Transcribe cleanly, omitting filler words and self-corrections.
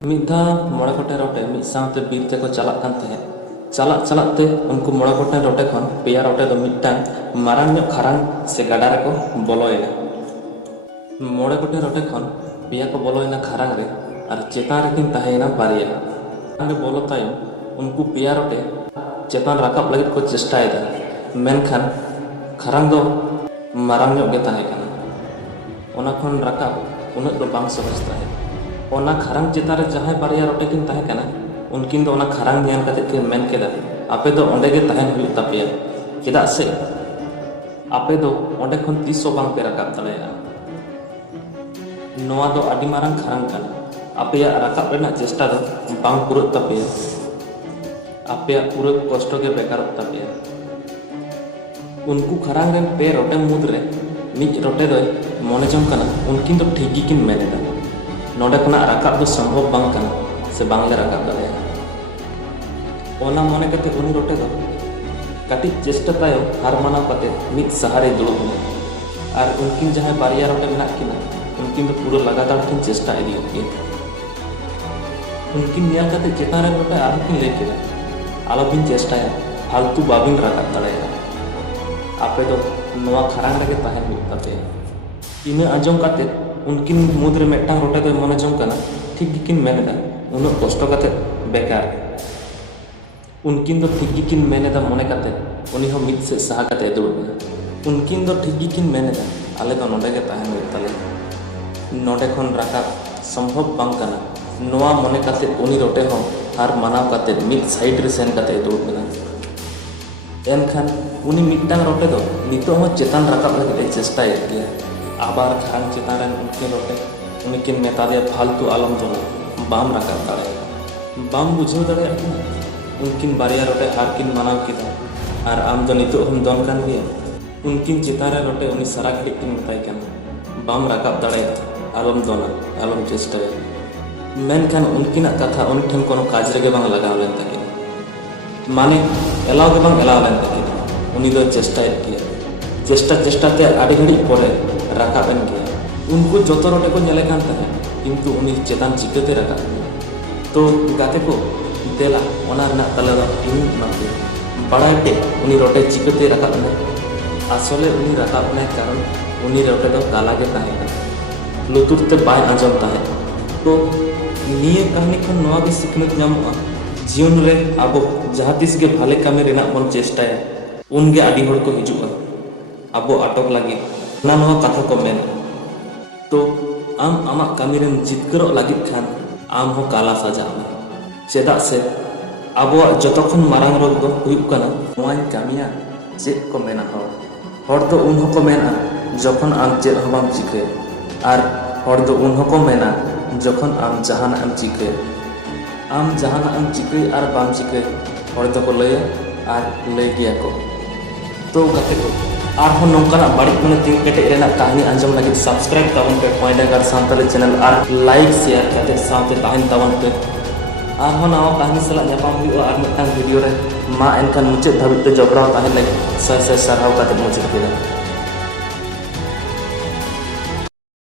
ᱢᱤᱫ ᱫᱷᱟᱣ ᱢᱚᱬᱮ ᱜᱚᱴᱮᱡ ᱨᱚᱴᱮ ᱢᱤᱫ ᱥᱟᱶᱛᱮ ᱵᱤᱨ ᱛᱮᱠᱚ ᱪᱟᱞᱟᱜ ᱠᱟᱱ ᱛᱟᱦᱮᱸᱫ᱾ ᱪᱟᱞᱟᱜ ᱛᱮ ᱩᱱᱠᱩ ᱢᱚᱬᱮ ᱜᱚᱴᱮᱡ ᱨᱚᱴᱮ ᱠᱷᱚᱱ ᱯᱮᱭᱟ ᱨᱚᱴᱮ ᱫᱚ ᱢᱤᱫᱴᱟᱝ ᱢᱟᱨᱟᱝ ᱧᱚᱜ ᱠᱷᱟᱨᱟᱝ ᱥᱮ ᱜᱟᱰᱟ ᱨᱮᱠᱚ ᱵᱚᱞᱚᱭᱮᱱᱟ᱾ ᱢᱚᱬᱮ ᱜᱚᱴᱮᱡ ᱨᱚᱴᱮ ᱠᱷᱚᱱ ᱯᱮᱭᱟ ᱠᱚ ᱵᱚᱞᱚᱭᱮᱱᱟ ᱠᱷᱟᱨᱟᱝ ᱨᱮ ᱟᱨ ᱪᱮᱛᱟᱱ ᱨᱮᱠᱤᱱ ᱛᱟᱦᱮᱸᱭᱮᱱᱟ ᱵᱟᱨᱭᱟ᱾ ᱠᱷᱟᱨᱟᱝ ᱨᱮ ᱵᱚᱞᱚ ᱛᱟᱭᱚᱢ ᱩᱱᱠᱩ ᱯᱮᱭᱟ ᱨᱚᱴᱮ ᱪᱮᱛᱟᱱ ᱨᱟᱠᱟᱵ ᱞᱟᱹᱜᱤᱫ ᱠᱚ ᱪᱮᱥᱴᱟᱭᱮᱫᱟ, ᱢᱮᱱᱠᱷᱟᱱ ᱠᱷᱟᱨᱟᱝ ᱫᱚ ᱢᱟᱨᱟᱝ ᱧᱚᱜ ᱜᱮ ᱛᱟᱦᱮᱸ ᱠᱟᱱᱟ᱾ ᱚᱱᱟ ᱠᱷᱚᱱ ᱨᱟᱠᱟᱵ ᱩᱱᱟᱹᱜ ᱫᱚ ᱵᱟᱝ ᱥᱚᱦᱚᱡ ᱛᱟᱦᱮᱸ᱾ ᱚᱱᱟ ᱠᱷᱟᱨᱟᱝ ᱪᱮᱛᱟᱱ ᱨᱮ ᱡᱟᱦᱟᱸᱭ ᱵᱟᱨᱭᱟ ᱨᱚᱴᱮ ᱠᱤᱱ ᱛᱟᱦᱮᱸ ᱠᱟᱱᱟ, ᱩᱱᱠᱤᱱ ᱫᱚ ᱚᱱᱟ ᱠᱷᱟᱨᱟᱝ ᱧᱮᱞ ᱠᱟᱛᱮᱫ ᱠᱤᱱ ᱢᱮᱱ ᱠᱮᱫᱟ, ᱟᱯᱮ ᱫᱚ ᱚᱸᱰᱮ ᱜᱮ ᱛᱟᱦᱮᱱ ᱦᱩᱭᱩᱜ ᱛᱟᱯᱮᱭᱟ, ᱪᱮᱫᱟᱜ ᱥᱮ ᱟᱯᱮ ᱫᱚ ᱚᱸᱰᱮ ᱠᱷᱚᱱ ᱛᱤᱥ ᱦᱚᱸ ᱵᱟᱝᱯᱮ ᱨᱟᱠᱟᱵ ᱫᱟᱲᱮᱭᱟᱜᱼᱟ᱾ ᱱᱚᱣᱟ ᱫᱚ ᱟᱹᱰᱤ ᱢᱟᱨᱟᱝ ᱠᱷᱟᱨᱟᱝ ᱠᱟᱱᱟ, ᱟᱯᱮᱭᱟᱜ ᱨᱟᱠᱟᱵ ᱨᱮᱱᱟᱜ ᱪᱮᱥᱴᱟ ᱫᱚ ᱵᱟᱝ ᱯᱩᱨᱟᱹᱜ ᱛᱟᱯᱮᱭᱟ, ᱟᱯᱮᱭᱟᱜ ᱯᱩᱨᱟᱹ ᱠᱚᱥᱴᱚ ᱜᱮ ᱵᱮᱠᱟᱨᱚᱜ ᱛᱟᱯᱮᱭᱟ᱾ ᱩᱱᱠᱩ ᱠᱷᱟᱨᱟᱝ ᱨᱮᱱ ᱯᱮ ᱨᱚᱴᱮ ᱢᱩᱫᱽᱨᱮ ᱢᱤᱫ ᱨᱚᱴᱮ ᱫᱚᱭ ᱢᱚᱱᱮ ᱡᱚᱝ ᱠᱟᱱᱟ ᱩᱱᱠᱤᱱ ᱫᱚ ᱴᱷᱤᱠ ᱜᱮᱠᱤᱱ ᱢᱮᱱᱮᱫᱟ, ᱱᱚᱰᱮ ᱠᱷᱚᱱᱟᱜ ᱨᱟᱠᱟᱵ ᱫᱚ ᱥᱚᱢᱵᱷᱚᱵ ᱵᱟᱝ ᱠᱟᱱᱟ ᱥᱮ ᱵᱟᱝᱞᱮ ᱨᱟᱠᱟᱵ ᱫᱟᱲᱮᱭᱟᱜᱼᱟ᱾ ᱚᱱᱟ ᱢᱚᱱᱮ ᱠᱟᱛᱮ ᱩᱱᱤ ᱨᱚᱴᱮ ᱫᱚ ᱠᱟᱹᱴᱤᱡ ᱪᱮᱥᱴᱟ ᱛᱟᱭᱚᱢ ᱦᱟᱨ ᱢᱟᱱᱟᱣ ᱠᱟᱛᱮ ᱢᱤᱫ ᱥᱟᱦᱟᱨᱮ ᱫᱩᱲᱩᱵ ᱮᱱᱟ ᱟᱨ ᱩᱱᱠᱤᱱ ᱡᱟᱦᱟᱸᱭ ᱵᱟᱨᱭᱟ ᱨᱚᱴᱮ ᱢᱮᱱᱟᱜ ᱠᱤᱱᱟ, ᱩᱱᱠᱤᱱ ᱫᱚ ᱯᱩᱨᱟᱹ ᱞᱟᱜᱟᱛᱟᱨ ᱠᱤᱱ ᱪᱮᱥᱴᱟ ᱤᱫᱤᱭᱮᱫ ᱜᱮᱭᱟ᱾ ᱩᱱᱠᱤᱱ ᱧᱮᱞ ᱠᱟᱛᱮ ᱪᱮᱛᱟᱱ ᱨᱮᱱ ᱨᱚᱴᱮ ᱟᱨᱦᱚᱸ ᱠᱤᱱ ᱞᱟᱹᱭ ᱠᱮᱫᱟ, ᱟᱞᱚᱵᱤᱱ ᱪᱮᱥᱴᱟᱭᱟ, ᱯᱷᱟᱞᱛᱩ ᱵᱟᱵᱤᱱ ᱨᱟᱠᱟᱵ ᱫᱟᱲᱮᱭᱟᱜᱼᱟ, ᱟᱯᱮ ᱫᱚ ᱱᱚᱣᱟ ᱠᱷᱟᱨᱟᱝ ᱨᱮᱜᱮ ᱛᱟᱦᱮᱱ ᱦᱩᱭᱩᱜ ᱛᱟᱯᱮᱭᱟ᱾ ᱤᱱᱟᱹ ᱟᱸᱡᱚᱢ ᱠᱟᱛᱮ ᱩᱱᱠᱤᱱ ᱢᱩᱫᱽᱨᱮ ᱢᱤᱫᱴᱟᱝ ᱨᱚᱴᱮ ᱫᱚᱭ ᱢᱚᱱᱮ ᱡᱚᱝ ᱠᱟᱱᱟ, ᱴᱷᱤᱠ ᱜᱮᱠᱤᱱ ᱢᱮᱱᱮᱫᱟ, ᱩᱱᱟᱹᱜ ᱠᱚᱥᱴᱚ ᱠᱟᱛᱮ ᱵᱮᱠᱟর᱾ ᱩᱱᱠᱤᱱ ᱫᱚ ᱴᱷᱤᱠ ᱜᱮᱠᱤᱱ ᱢᱮᱱᱮᱫᱟ ᱢᱚᱱᱮ ᱠᱟᱛᱮ ᱩᱱᱤ ᱦᱚᱸ ᱢᱤᱫ ᱥᱮᱫ ᱥᱟᱦᱟ ᱠᱟᱛᱮ ᱫᱩᱲᱩᱵ ᱮᱱᱟ᱾ ᱩᱱᱠᱤᱱ ᱫᱚ ᱴᱷᱤᱠ ᱜᱮᱠᱤᱱ ᱢᱮᱱᱮᱫᱟ, ᱟᱞᱮ ᱫᱚ ᱱᱚᱰᱮ ᱜᱮ ᱛᱟᱦᱮᱱ ᱦᱩᱭᱩᱜ ᱛᱟᱞᱮᱭᱟ, ᱱᱚᱰᱮ ᱠᱷᱚᱱ ᱨᱟᱠᱟᱵ ᱥᱚᱢᱵᱷᱚᱵ ᱵᱟᱝ ᱠᱟᱱᱟ᱾ ᱱᱚᱣᱟ ᱢᱚᱱᱮ ᱠᱟᱛᱮ ᱩᱱᱤ ᱨᱚᱴᱮ ᱦᱚᱸ ᱦᱟᱨ ᱢᱟᱱᱟᱣ ᱠᱟᱛᱮ ᱢᱤᱫ ᱥᱟᱭᱤᱰ ᱨᱮ ᱥᱮᱱ ᱠᱟᱛᱮ ᱫᱩᱲᱩᱵ ᱮᱱᱟ᱾ ᱮᱱᱠᱷᱟᱱ ᱩᱱᱤ ᱢᱤᱫᱴᱟᱝ ᱨᱚᱴᱮ ᱫᱚ ᱱᱤᱛᱚᱜ ᱦᱚᱸ ᱪᱮᱛᱟᱱ ᱨᱟᱠᱟᱵ ᱞᱟᱹᱜᱤᱫ ᱮ ᱪᱮᱥᱴᱟᱭᱮᱫ ᱜᱮᱭᱟ᱾ আবার ᱠᱷᱟᱨᱟᱝ ᱪᱮᱛᱟᱱ ᱨᱮᱱ ᱩᱱᱠᱤᱱ ᱨᱚᱴᱮ ᱩᱱᱤᱠᱤᱱ ᱢᱮᱛᱟ ᱫᱮᱭᱟ, ᱯᱷᱟᱞᱛᱩ ᱟᱞᱚᱢ ᱫᱚᱱᱟ, ᱵᱟᱢ ᱨᱟᱠᱟᱵ ᱫᱟᱲᱮᱭᱟᱜᱼᱟ, ᱵᱟᱢ ᱵᱩᱡᱷᱟᱹᱣ ᱫᱟᱲᱮᱭᱟᱜ ᱠᱟᱱᱟ? उनकिन बारिया रोटे हार किन मानाव किदा और आम दो नितो हम दोन कान गया। उनकिन चितारे रोटे उनी सारा घड़ी किन बताई कान बाम राकाब दाड़े आलम दोना आलम चेष्टाया। मेनखान उनकिना कथा उन ठेन कोनो काज रेगे बांग लगाव लेन ताकिन माने एलाव गे बांग एलाव लेन ताकिन उनी दो चेष्टायेद किया। चेष्टा ते आड़ी घड़ी परे राकाबेन गया। उनको जोतो रोटे को नेले कान ताहे किंतु उनी चेतान चिकाते राकाब तो गाते को देला ओना रना तले दा इनी माते बड़ाई पे उनी रोटे चिकाते राकाब ने आसले उनी राकाब ने कारण उनी रोटे दो काला गे ताहे लुतुर ते बाय आंजम ताहे। तो निये कहानी खन नवा गे सिखनत नामोगा जीवन रे आबो जहाँ तिस गे भाले कामी रेना बन चेष्टाया उन गे आदि होड़ को हिजुआ आबो आटक लगी ना नवा कथा को मेन। तो आम आमा कामी रेन जितकरो लगी खान आम हो काला साजा चेदा से आबो जतखन मारांग रोग दो हुयुग कना नोवाई कामिया चेद को मेना हर दो उन को मेना जखन आम चेद हो बाम चिके आर हर दो उन को मेना जखन आम जहाना आम चिके आर बाम चिके हर दो को लय आर लय गिया को। तो गाते को आर हो नोंकाना बाड़ी मने तीन केटे रेना कहानी आंजम लगी सब्सक्राइब तावन पे pointer Santali channel are like share करते साथे ताहन तावन पे आर हो नवा कहानी सला ᱧᱟᱯᱟᱢ हुआ आर मिदटांग वीडियो रे मा एनखान मुचाद धाबिते जबराव ताहन लगी सय सय सारहाव काते मुचाद केदा।